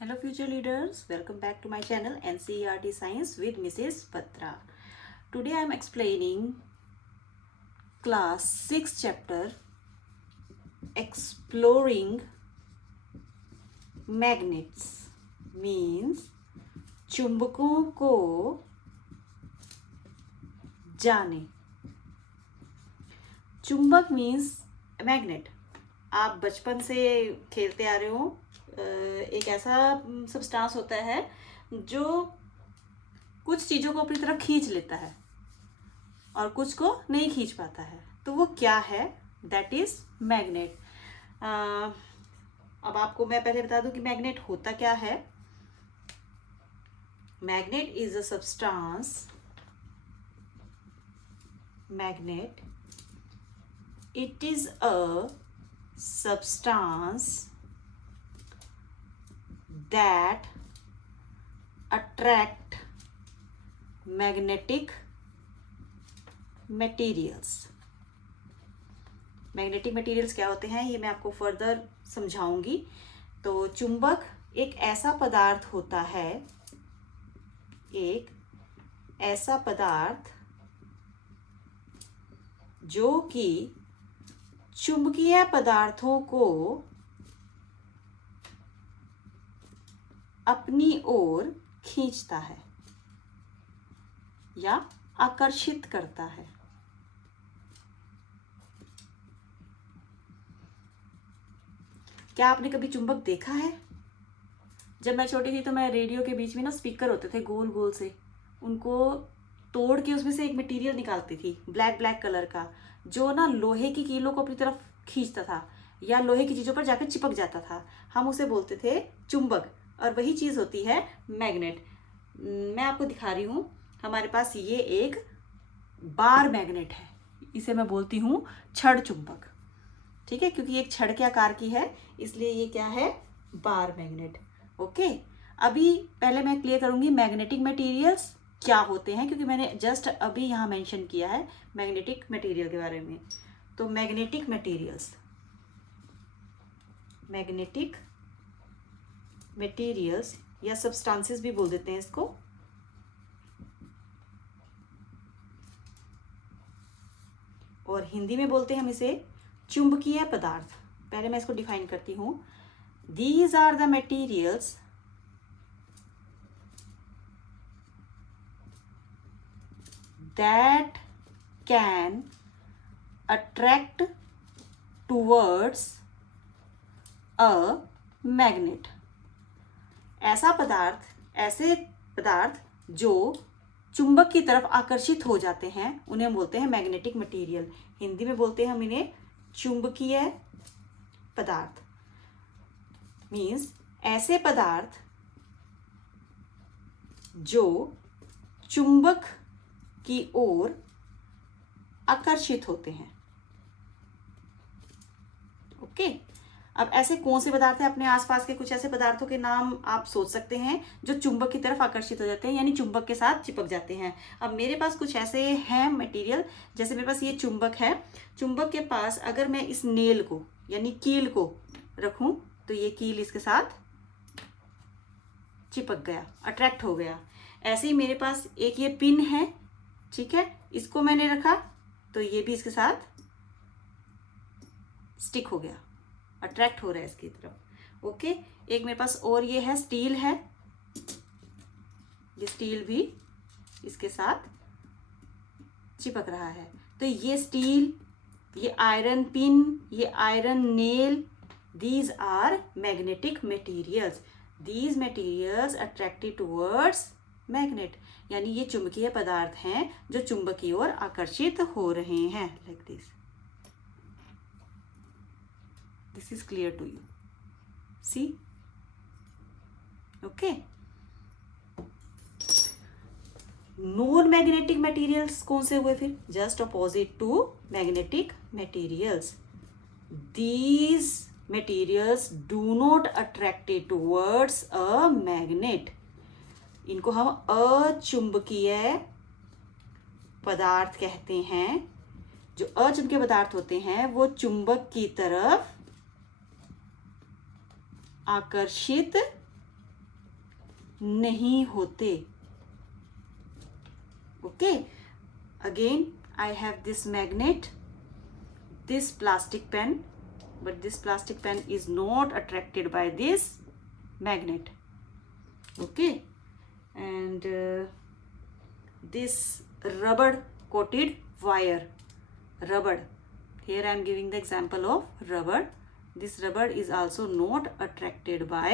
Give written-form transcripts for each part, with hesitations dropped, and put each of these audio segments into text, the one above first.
Hello future leaders, welcome back to my channel NCERT Science with Mrs. Patra. Today I am explaining class 6 chapter exploring magnets means चुंबकों को जाने. चुंबक means magnet. आप बचपन से खेलते आ रहे हो. एक ऐसा सब्सटेंस होता है जो कुछ चीज़ों को अपनी तरफ खींच लेता है और कुछ को नहीं खींच पाता है. तो वो क्या है? That is magnet. अब आपको मैं पहले बता दूं कि मैग्नेट होता क्या है. Magnet is a substance. Magnet it is a substance that attract magnetic materials. Magnetic materials क्या होते हैं ये मैं आपको फर्दर समझाऊंगी. तो चुंबक एक ऐसा पदार्थ होता है, एक ऐसा पदार्थ जो कि चुंबकीय पदार्थों को अपनी ओर खींचता है या आकर्षित करता है. क्या आपने कभी चुंबक देखा है? जब मैं छोटी थी तो मैं रेडियो के बीच में ना स्पीकर होते थे गोल गोल से, उनको तोड़ के उसमें से एक मटेरियल निकालती थी ब्लैक ब्लैक कलर का, जो ना लोहे की कीलों को अपनी तरफ खींचता था या लोहे की चीज़ों पर जाकर चिपक जाता था. हम उसे बोलते थे चुंबक, और वही चीज़ होती है मैग्नेट. मैं आपको दिखा रही हूँ. हमारे पास ये एक बार मैग्नेट है, इसे मैं बोलती हूँ छड़ चुंबक. ठीक है, क्योंकि एक छड़ के आकार की है इसलिए ये क्या है? Bar magnet. ओके, अभी पहले मैं क्लियर करूँगी मैग्नेटिक मटेरियल्स क्या होते हैं, क्योंकि मैंने जस्ट अभी यहाँ मेंशन किया है मैग्नेटिक मटेरियल के बारे में. तो मैग्नेटिक मटेरियल्स, मैग्नेटिक मटेरियल्स या सब्सटेंसेस भी बोल देते हैं इसको. और हिंदी में बोलते हैं हम इसे चुंबकीय पदार्थ. पहले मैं इसको डिफाइन करती हूँ. These are the materials that can attract towards a magnet. ऐसा पदार्थ, ऐसे पदार्थ जो चुंबक की तरफ आकर्षित हो जाते हैं उन्हें बोलते हैं मैग्नेटिक मटेरियल. हिंदी में बोलते हैं हम इन्हें चुंबकीय पदार्थ. मीन्स ऐसे पदार्थ जो चुंबक की ओर आकर्षित होते हैं. ओके, अब ऐसे कौन से पदार्थ हैं? अपने आसपास के कुछ ऐसे पदार्थों के नाम आप सोच सकते हैं जो चुंबक की तरफ आकर्षित हो जाते हैं, यानी चुंबक के साथ चिपक जाते हैं. अब मेरे पास कुछ ऐसे हैं मटेरियल, जैसे मेरे पास ये चुंबक है. चुंबक के पास अगर मैं इस नेल को यानी कील को रखूं तो ये कील इसके साथ चिपक गया, अट्रैक्ट हो गया. ऐसे ही मेरे पास एक ये पिन है, ठीक है, इसको मैंने रखा तो ये भी इसके साथ स्टिक हो गया, अट्रैक्ट हो रहा है इसकी तरफ. ओके, एक मेरे पास और ये है स्टील है, ये स्टील भी इसके साथ चिपक रहा है. तो ये स्टील, ये आयरन पिन, ये iron nail, these are magnetic materials. These materials attracted towards magnet, यानी ये चुंबकीय पदार्थ हैं जो चुंबक की ओर आकर्षित हो रहे हैं. Like this is clear to you. See, okay. Non magnetic materials कौन से हुए फिर? Just opposite to magnetic materials. These materials do not attracted towards a magnet. इनको हम अचुंबकीय पदार्थ कहते हैं. जो अचुंबकीय पदार्थ होते हैं वो चुंबक की तरफ आकर्षित नहीं होते. Okay, again I have this magnet, this plastic pen, but this plastic pen is not attracted by this magnet. Okay, and this rubber coated wire, rubber, here I am giving the example of rubber. This rubber is also not attracted by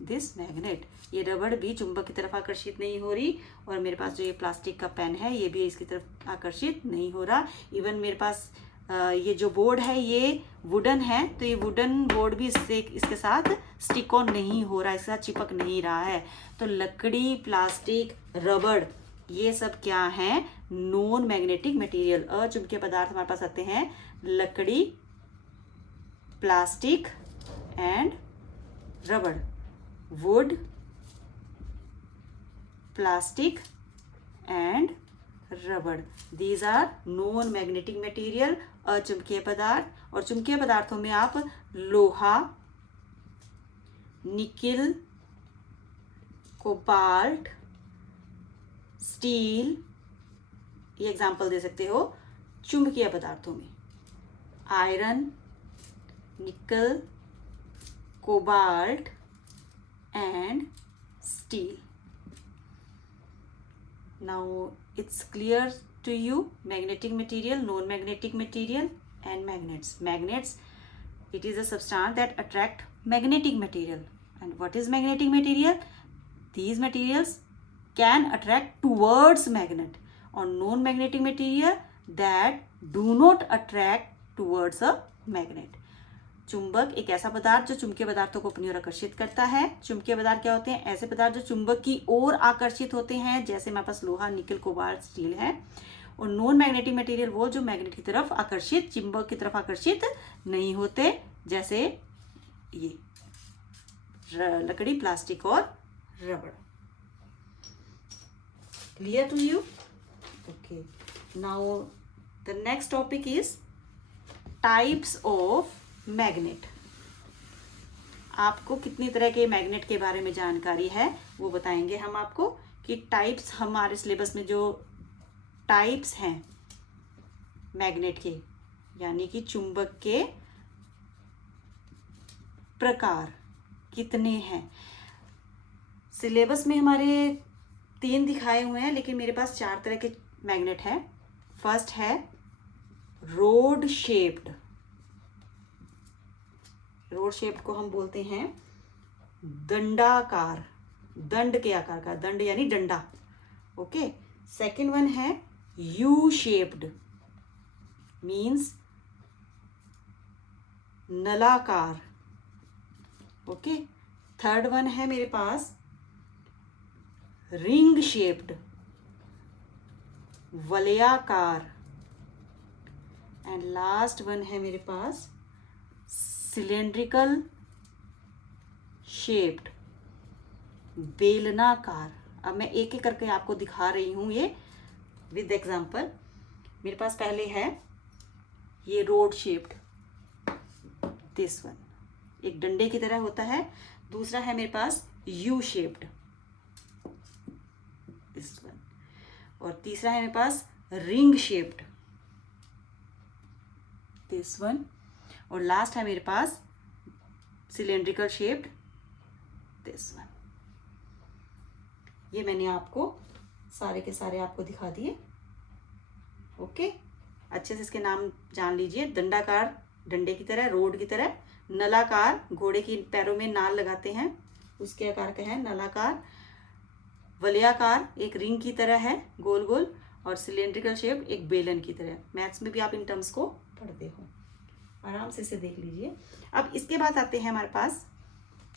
this magnet. ये रबड़ भी चुंबक की तरफ आकर्षित नहीं हो रही, और मेरे पास जो ये प्लास्टिक का पेन है ये भी इसकी तरफ आकर्षित नहीं हो रहा. इवन मेरे पास ये जो बोर्ड है ये वुडन है, तो ये वुडन बोर्ड भी इसके साथ स्टिक ऑन नहीं हो रहा है, इसके साथ चिपक नहीं रहा है. तो लकड़ी, प्लास्टिक, रबड़, ये सब क्या है? Non magnetic material. अचुंबकीय पदार्थ हमारे पास आते हैं लकड़ी, प्लास्टिक एंड रबड़. wood, plastic and rubber. These are non-magnetic material, अचुंबकीय पदार्थ. और चुंबकीय पदार्थों में आप लोहा, निकिल, कोबाल्ट, स्टील, ये एग्जाम्पल दे सकते हो चुंबकीय पदार्थों में. आयरन, निकल, cobalt and steel. Now it's clear to you magnetic material, non-magnetic material and magnets. Magnets, it is a substance that attract magnetic material. And what is magnetic material? These materials can attract towards magnet, or non-magnetic material that do not attract towards a magnet. चुंबक एक ऐसा पदार्थ जो चुंबकीय पदार्थों को अपनी ओर आकर्षित करता है. चुंबकीय पदार्थ क्या होते हैं? ऐसे पदार्थ जो चुंबक की ओर आकर्षित होते हैं, जैसे मेरे पास लोहा, निकल, कोबाल्ट, स्टील है. और नॉन मैग्नेटिक मटेरियल वो जो मैग्नेट की तरफ आकर्षित, चुंबक की तरफ आकर्षित नहीं होते, जैसे ये लकड़ी, प्लास्टिक और रबड़. Clear to you? Okay, now the next topic is types of magnet. आपको कितनी तरह के मैग्नेट के बारे में जानकारी है वो बताएंगे हम आपको, कि टाइप्स, हमारे सिलेबस में जो टाइप्स हैं मैग्नेट के, यानी कि चुंबक के प्रकार कितने हैं. सिलेबस में हमारे 3 दिखाए हुए हैं, लेकिन मेरे पास 4 तरह के मैग्नेट हैं. फर्स्ट है रोड शेप्ड. रोड शेप्ड को हम बोलते हैं दंडाकार, दंड के आकार का, दंड यानी डंडा. ओके. सेकंड वन है यू शेप्ड, मीन्स नलाकार. ओके. थर्ड वन है मेरे पास रिंग शेप्ड, वलयाकार. एंड लास्ट वन है मेरे पास सिलेंड्रिकल शेप्ड, बेलनाकार. अब मैं एक एक करके आपको दिखा रही हूं ये विद एग्जांपल. मेरे पास पहले है ये रोड शेप्ड, दिस वन, एक डंडे की तरह होता है. दूसरा है मेरे पास यू शेप्ड, दिस वन. और तीसरा है मेरे पास रिंग शेप्ड, दिस वन. और लास्ट है मेरे पास सिलेंड्रिकल शेप्ड, दिस वन. ये मैंने आपको सारे के सारे आपको दिखा दिए. ओके. अच्छे से इसके नाम जान लीजिए. दंडाकार, डंडे की तरह, रोड की तरह. नलाकार, घोड़े की पैरों में नाल लगाते हैं, उसके आकार का है नलाकार. वलयाकार एक रिंग की तरह है, गोल गोल. और सिलेंड्रिकल शेप एक बेलन की तरह. मैथ्स में भी आप इन टर्म्स को पढ़ते हो, आराम से इसे देख लीजिए. अब इसके बाद आते हैं हमारे पास,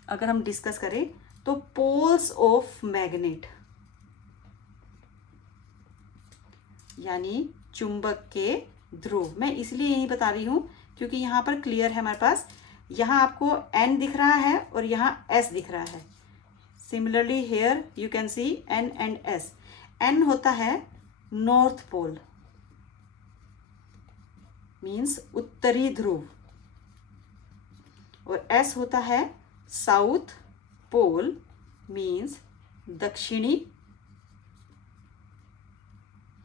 अगर हम डिस्कस करें तो पोल्स ऑफ मैग्नेट, यानी चुंबक के ध्रुव. मैं इसलिए यही बता रही हूं क्योंकि यहां पर क्लियर है हमारे पास. यहां आपको N दिख रहा है और यहां S दिख रहा है. Similarly here you can see N and S. N होता है नॉर्थ पोल, मीन्स उत्तरी ध्रुव. और S होता है साउथ पोल, मीन्स दक्षिणी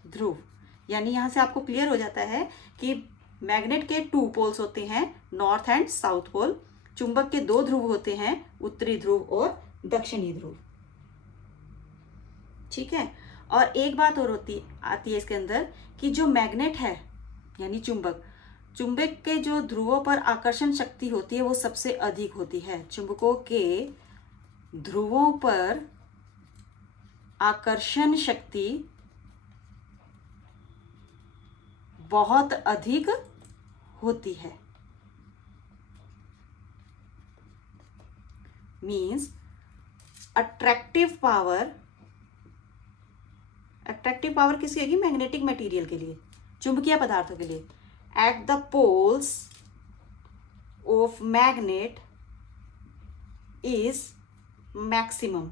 ध्रुव। यानी यहां से आपको क्लियर हो जाता है कि मैग्नेट के 2 पोल्स होते हैं, नॉर्थ एंड साउथ पोल। चुंबक के 2 ध्रुव होते हैं, उत्तरी ध्रुव और दक्षिणी ध्रुव। ठीक है। और एक बात और आती है इसके अंदर कि जो मैग्नेट है यानी चुंबक के जो ध्रुवों पर आकर्षण शक्ति होती है वो सबसे अधिक होती है। चुंबकों के ध्रुवों पर आकर्षण शक्ति बहुत अधिक होती है। मीन्स अट्रैक्टिव पावर किसकी होगी? मैग्नेटिक मटेरियल के लिए, चुंबकीय पदार्थों के लिए। At the poles of magnet is maximum.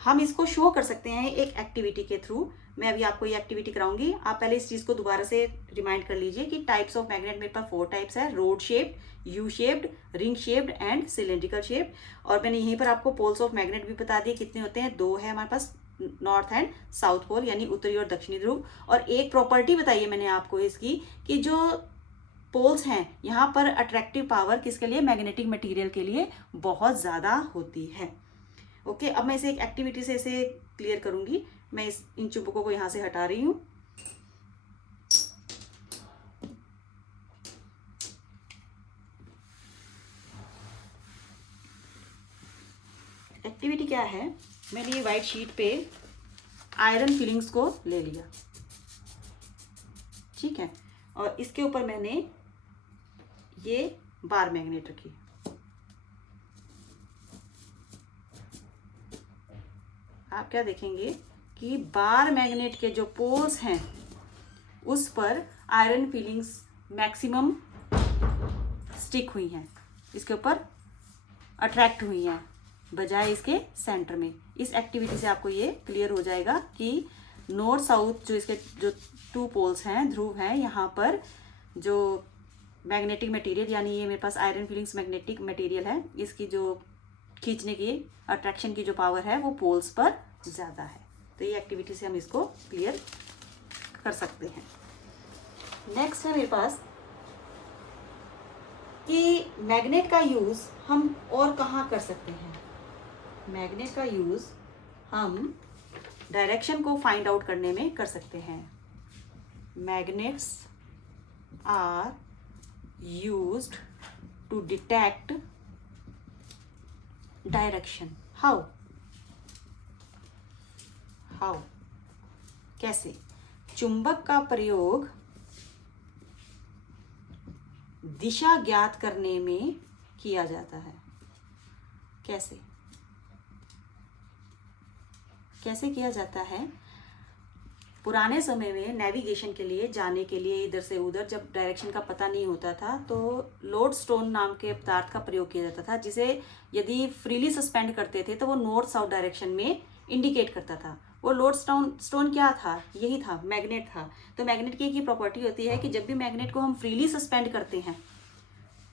हम इसको शो कर सकते हैं एक एक्टिविटी के थ्रू। मैं अभी आपको ये एक्टिविटी कराऊंगी। आप पहले इस चीज को दोबारा से रिमाइंड कर लीजिए कि टाइप्स ऑफ मैग्नेट मेरे पास 4 टाइप्स है, road shaped, U shaped, ring shaped and cylindrical shaped. और मैंने यहीं पर आपको पोल्स ऑफ मैग्नेट भी बता दिए कितने होते हैं। 2 है हमारे पास, नॉर्थ एंड साउथ पोल यानी उत्तरी और दक्षिणी ध्रुव। और एक प्रॉपर्टी बताई है मैंने आपको इसकी कि जो पोल्स हैं यहाँ पर अट्रैक्टिव पावर किसके लिए? मैग्नेटिक मटेरियल के लिए बहुत ज़्यादा होती है। ओके, अब मैं इसे एक एक्टिविटी से इसे क्लियर करूंगी। मैं इन चुंबकों को यहाँ से हटा रही हूँ। एक्टिविटी क्या है? मैंने ये वाइट शीट पे आयरन फिलिंग्स को ले लिया, ठीक है, और इसके ऊपर मैंने ये बार मैग्नेट रखी। आप क्या देखेंगे कि बार मैग्नेट के जो पोल्स हैं उस पर आयरन फिलिंग्स मैक्सिमम स्टिक हुई हैं, इसके ऊपर अट्रैक्ट हुई हैं बजाय इसके सेंटर में। इस एक्टिविटी से आपको ये क्लियर हो जाएगा कि नॉर्थ साउथ जो इसके जो 2 पोल्स हैं, ध्रुव हैं, यहाँ पर जो मैग्नेटिक मटेरियल यानी ये मेरे पास आयरन फिलिंग्स मैग्नेटिक मटेरियल है, इसकी जो खींचने की अट्रैक्शन की जो पावर है वो पोल्स पर ज़्यादा है। तो ये एक्टिविटी से हम इसको क्लियर कर सकते हैं। नेक्स्ट है मेरे पास कि मैग्नेट का यूज़ हम और कहाँ कर सकते हैं। मैग्नेट का यूज़ हम डायरेक्शन को फाइंड आउट करने में कर सकते हैं। Magnets are used to detect direction. How? कैसे? चुंबक का प्रयोग दिशा ज्ञात करने में किया जाता है। कैसे किया जाता है? पुराने समय में नेविगेशन के लिए, जाने के लिए इधर से उधर, जब डायरेक्शन का पता नहीं होता था तो लोडस्टोन नाम के पदार्थ का प्रयोग किया जाता था, जिसे यदि फ्रीली सस्पेंड करते थे तो वो नॉर्थ साउथ डायरेक्शन में इंडिकेट करता था। वो लोडस्टोन क्या था? यही था, मैग्नेट था। तो मैग्नेट की एक ही प्रॉपर्टी होती है कि जब भी मैग्नेट को हम फ्रीली सस्पेंड करते हैं,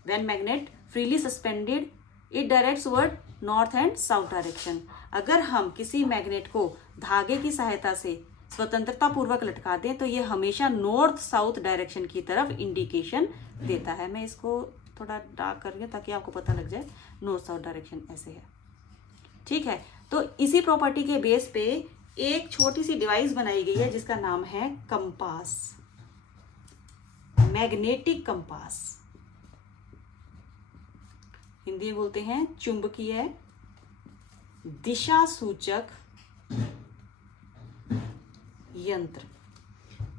when magnet freely suspended it directs word north and south direction. अगर हम किसी मैग्नेट को धागे की सहायता से स्वतंत्रता पूर्वक लटका दें तो ये हमेशा नॉर्थ साउथ डायरेक्शन की तरफ इंडिकेशन देता है। मैं इसको थोड़ा डार्क कर रही हूँ ताकि आपको पता लग जाए। नॉर्थ साउथ डायरेक्शन ऐसे है, ठीक है। तो इसी प्रॉपर्टी के बेस पे एक छोटी सी डिवाइस बनाई गई है जिसका नाम है कंपास, मैग्नेटिक कंपास। हिंदी में बोलते हैं चुंबकीय दिशा सूचक यंत्र।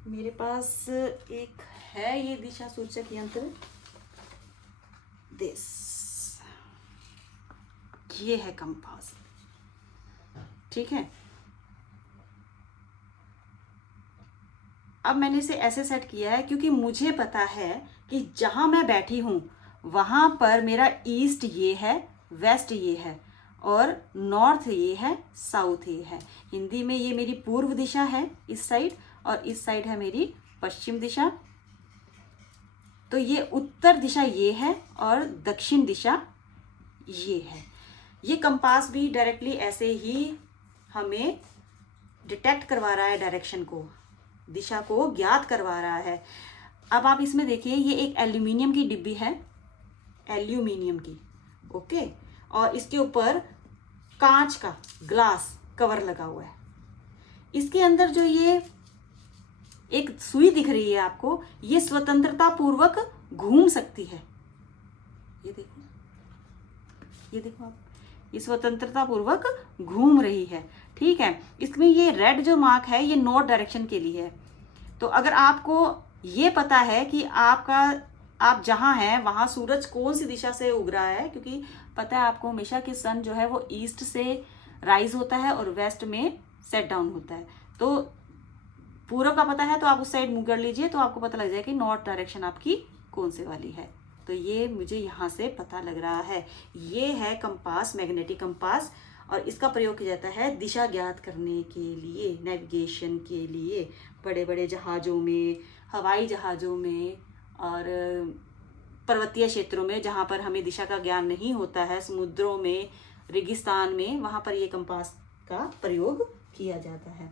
मेरे पास एक है ये दिशा सूचक यंत्र, ये है कंपास, ठीक है। अब मैंने इसे ऐसे सेट किया है क्योंकि मुझे पता है कि जहां मैं बैठी हूं वहां पर मेरा ईस्ट ये है, वेस्ट ये है, और नॉर्थ ये है, साउथ ये है। हिंदी में ये मेरी पूर्व दिशा है इस साइड, और इस साइड है मेरी पश्चिम दिशा। तो ये उत्तर दिशा ये है और दक्षिण दिशा ये है। ये कंपास भी डायरेक्टली ऐसे ही हमें डिटेक्ट करवा रहा है, डायरेक्शन को, दिशा को ज्ञात करवा रहा है। अब आप इसमें देखिए, ये एक एल्यूमिनियम की डिब्बी है, एल्यूमिनियम की, ओके, और इसके ऊपर कांच का ग्लास कवर लगा हुआ है। इसके अंदर जो ये एक सुई दिख रही है आपको, ये स्वतंत्रता पूर्वक घूम सकती है। ये देखो, ये देखो आप, ये स्वतंत्रता पूर्वक घूम रही है, ठीक है। इसमें ये रेड जो मार्क है ये नॉर्थ डायरेक्शन के लिए है। तो अगर आपको ये पता है कि आप जहाँ हैं वहाँ सूरज कौन सी दिशा से उग रहा है, क्योंकि पता है आपको हमेशा कि सन जो है वो ईस्ट से राइज होता है और वेस्ट में सेट डाउन होता है। तो पूर्व का पता है तो आप उस साइड मूव कर लीजिए, तो आपको पता लग जाएगा कि नॉर्थ डायरेक्शन आपकी कौन से वाली है। तो ये मुझे यहाँ से पता लग रहा है। ये है कंपास, मैग्नेटिक कंपास, और इसका प्रयोग किया जाता है दिशा ज्ञात करने के लिए, नेविगेशन के लिए, बड़े बड़े जहाज़ों में, हवाई जहाज़ों में, और पर्वतीय क्षेत्रों में जहाँ पर हमें दिशा का ज्ञान नहीं होता है, समुद्रों में, रेगिस्तान में, वहाँ पर ये कंपास का प्रयोग किया जाता है।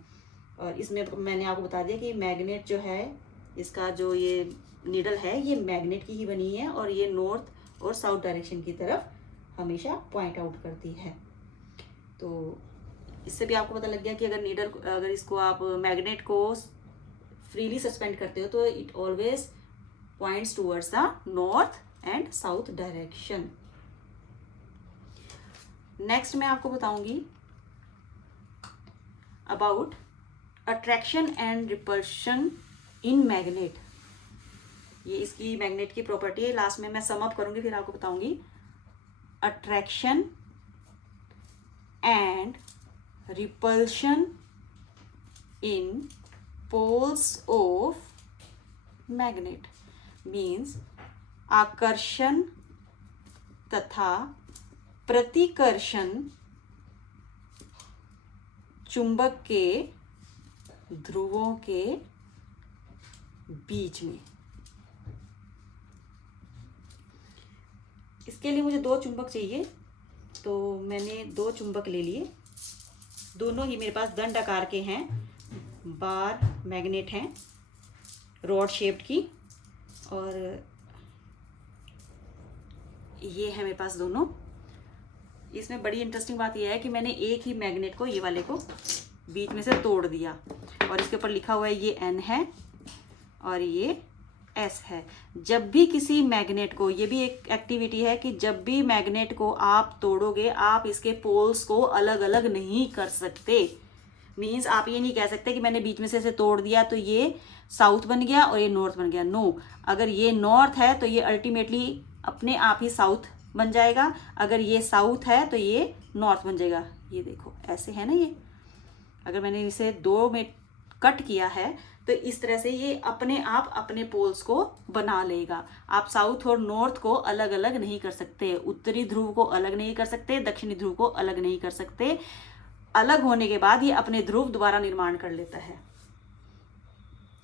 और इसमें मैंने आपको बता दिया कि मैग्नेट जो है, इसका जो ये नीडल है ये मैग्नेट की ही बनी है, और ये नॉर्थ और साउथ डायरेक्शन की तरफ हमेशा पॉइंट आउट करती है। तो इससे भी आपको पता लग गया कि अगर इसको आप मैग्नेट को फ्रीली सस्पेंड करते हो तो it always points towards the north and south direction. Next मैं आपको बताऊंगी about attraction and repulsion in magnet. ये इसकी मैग्नेट की प्रॉपर्टी है। लास्ट में मैं सम अप करूंगी, फिर आपको बताऊंगी attraction and repulsion in poles of magnet. Means आकर्षण तथा प्रतिकर्षण चुंबक के ध्रुवों के बीच में। इसके लिए मुझे 2 चुंबक चाहिए, तो मैंने 2 चुंबक ले लिए। दोनों ही मेरे पास दंड आकार के हैं, बार मैग्नेट हैं, रॉड शेप्ड की, और ये है मेरे पास दोनों। इसमें बड़ी इंटरेस्टिंग बात यह है कि मैंने एक ही मैग्नेट को, ये वाले को, बीच में से तोड़ दिया, और इसके ऊपर लिखा हुआ है ये N है और ये S है। जब भी किसी मैग्नेट को, ये भी एक एक्टिविटी है कि जब भी मैग्नेट को आप तोड़ोगे, आप इसके पोल्स को अलग अलग नहीं कर सकते। मीन्स आप ये नहीं कह सकते कि मैंने बीच में से इसे तोड़ दिया तो ये साउथ बन गया और ये नॉर्थ बन गया। नो, अगर ये नॉर्थ है तो ये अल्टीमेटली अपने आप ही साउथ बन जाएगा, अगर ये साउथ है तो ये नॉर्थ बन जाएगा। ये देखो ऐसे है ना, ये अगर मैंने इसे 2 में कट किया है तो इस तरह से ये अपने आप अपने पोल्स को बना लेगा। आप साउथ और नॉर्थ को अलग अलग नहीं कर सकते, उत्तरी ध्रुव को अलग नहीं कर सकते, दक्षिणी ध्रुव को अलग नहीं कर सकते। अलग होने के बाद ये अपने ध्रुव दोबारा निर्माण कर लेता है।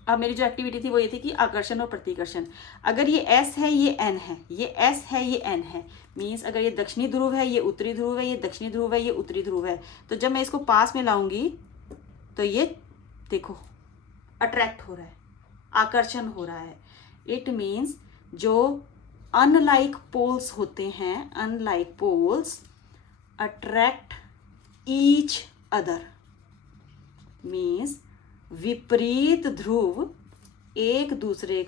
अब मेरी जो एक्टिविटी थी वो ये थी कि आकर्षण और प्रतिकर्षण। अगर ये S है, ये N है, ये S है, ये N है, मीन्स अगर ये दक्षिणी ध्रुव है, ये उत्तरी ध्रुव है, ये दक्षिणी ध्रुव है, ये उत्तरी ध्रुव है, तो जब मैं इसको पास में लाऊंगी तो ये देखो अट्रैक्ट हो रहा है, आकर्षण हो रहा है। इट मीन्स जो अनलाइक पोल्स होते हैं, unlike poles attract each other. Means विपरीत ध्रुव एक दूसरे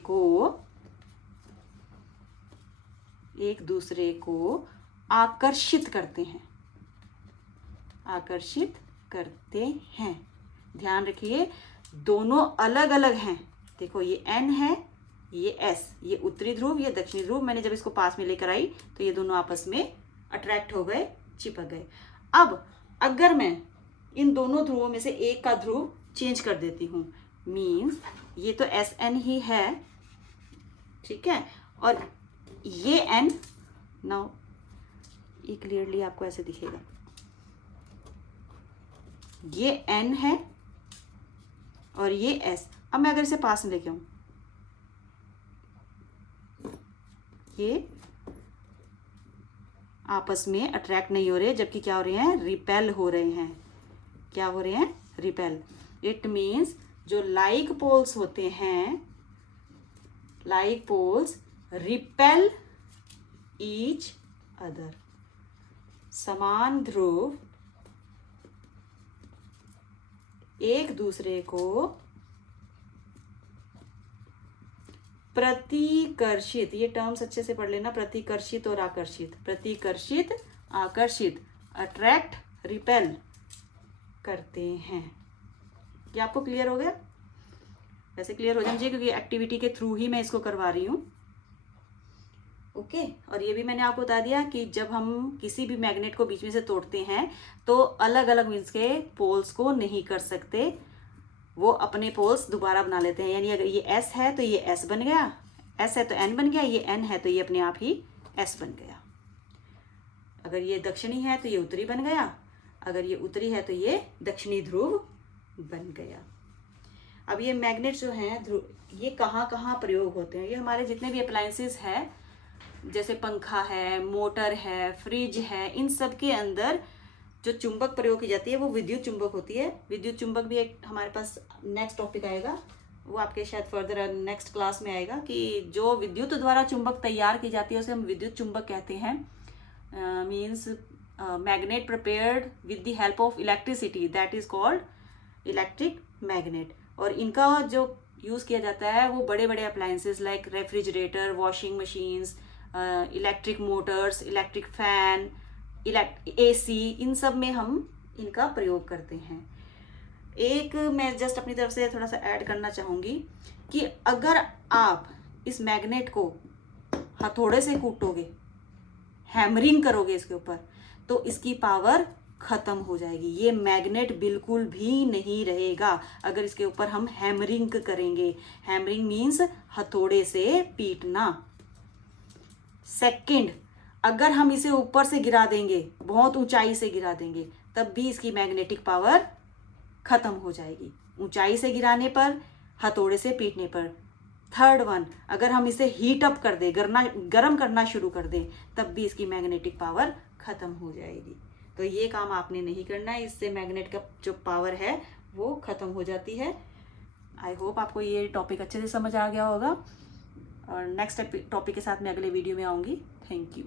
को आकर्षित करते हैं, आकर्षित करते हैं। ध्यान रखिए, दोनों अलग अलग हैं। देखो ये N है, ये S, ये उत्तरी ध्रुव, ये दक्षिणी ध्रुव। मैंने जब इसको पास में लेकर आई तो ये दोनों आपस में अट्रैक्ट हो गए, चिपक गए। अब अगर मैं इन दोनों ध्रुवों में से एक का ध्रुव चेंज कर देती हूँ, मीन्स ये तो SN ही है, ठीक है, और ये N, नाउ ये क्लियरली आपको ऐसे दिखेगा, ये N है और ये S। अब मैं अगर इसे पास में लेके आऊं, ये आपस में अट्रैक्ट नहीं हो रहे, जबकि क्या हो रहे हैं, रिपेल हो रहे हैं। क्या हो रहे हैं, रिपेल। इट मीन्स जो लाइक पोल्स होते हैं, like poles repel each other. समान ध्रुव एक दूसरे को प्रतिकर्षित, ये टर्म्स अच्छे से पढ़ लेना, प्रतिकर्षित और आकर्षित, प्रतिकर्षित आकर्षित, अट्रैक्ट रिपेल करते हैं। क्या आपको क्लियर हो गया? वैसे क्लियर हो जाए क्योंकि एक्टिविटी के थ्रू ही मैं इसको करवा रही हूँ। ओके, और ये भी मैंने आपको बता दिया कि जब हम किसी भी मैग्नेट को बीच में से तोड़ते हैं तो अलग अलग मीन्स के पोल्स को नहीं कर सकते, वो अपने पोल्स दोबारा बना लेते हैं। यानी अगर ये S है तो ये S बन गया, S है तो N बन गया, ये N है तो ये अपने आप ही S बन गया। अगर ये दक्षिणी है तो ये उत्तरी बन गया, अगर ये उत्तरी है तो ये दक्षिणी ध्रुव बन गया। अब ये मैग्नेट जो हैं ये कहाँ कहाँ प्रयोग होते हैं? ये हमारे जितने भी अप्लायंसेस हैं, जैसे पंखा है, मोटर है, फ्रिज है, इन सब के अंदर जो चुंबक प्रयोग की जाती है वो विद्युत चुंबक होती है। विद्युत चुंबक भी एक हमारे पास नेक्स्ट टॉपिक आएगा, वो आपके शायद फर्दर नेक्स्ट क्लास में आएगा, कि जो विद्युत द्वारा चुंबक तैयार की जाती है उसे हम विद्युत चुंबक कहते हैं। Means magnet prepared with the help of electricity, that is called electric magnet. और इनका जो यूज़ किया जाता है वो बड़े बड़े appliances like refrigerator, washing machines, electric Motors, electric fan, AC, इन सब में हम इनका प्रयोग करते हैं। एक मैं जस्ट अपनी तरफ से थोड़ा सा ऐड करना चाहूँगी कि अगर आप इस मैग्नेट को हथौड़े से कूटोगे, हैमरिंग करोगे इसके ऊपर, तो इसकी पावर खत्म हो जाएगी। ये मैग्नेट बिल्कुल भी नहीं रहेगा अगर इसके ऊपर हम हैमरिंग करेंगे। हैमरिंग मीन्स हथौड़े से पीटना। सेकंड, अगर हम इसे ऊपर से गिरा देंगे, बहुत ऊंचाई से गिरा देंगे, तब भी इसकी मैग्नेटिक पावर खत्म हो जाएगी, ऊंचाई से गिराने पर, हथौड़े से पीटने पर। थर्ड वन, अगर हम इसे हीट अप कर दें, गर्म करना शुरू कर दें, तब भी इसकी मैग्नेटिक पावर खत्म हो जाएगी। तो ये काम आपने नहीं करना है, इससे मैग्नेट का जो पावर है वो खत्म हो जाती है। आई होप आपको ये टॉपिक अच्छे से समझ आ गया होगा, और नेक्स्ट टॉपिक के साथ मैं अगले वीडियो में आऊँगी। Thank you.